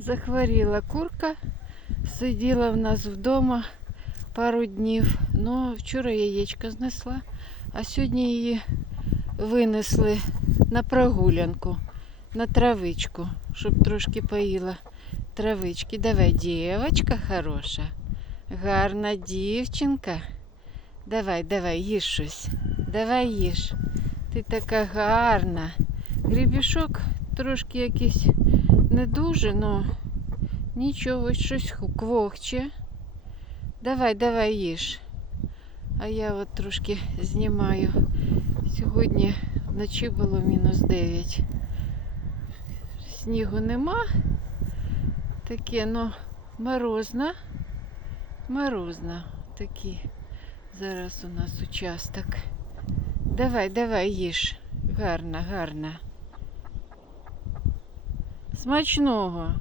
Захворіла курка, сиділа в нас вдома пару днів. Ну, вчора яєчко знесла, а сьогодні її винесли на прогулянку, на травичку, щоб трошки поїла травички. Давай, дівчинка хороша, гарна дівчинка. Давай, давай, їж щось. Давай їж. Ти така гарна. Грібішок трошки якийсь не дуже, ну нічого, щось квохче. Давай, давай їж. А я от трошки знімаю. Сьогодні вночі було мінус 9. Снігу нема. Таке, ну, морозно. Морозно. Такий зараз у нас участок. Давай, давай, їж. Гарно, гарно. Смачного.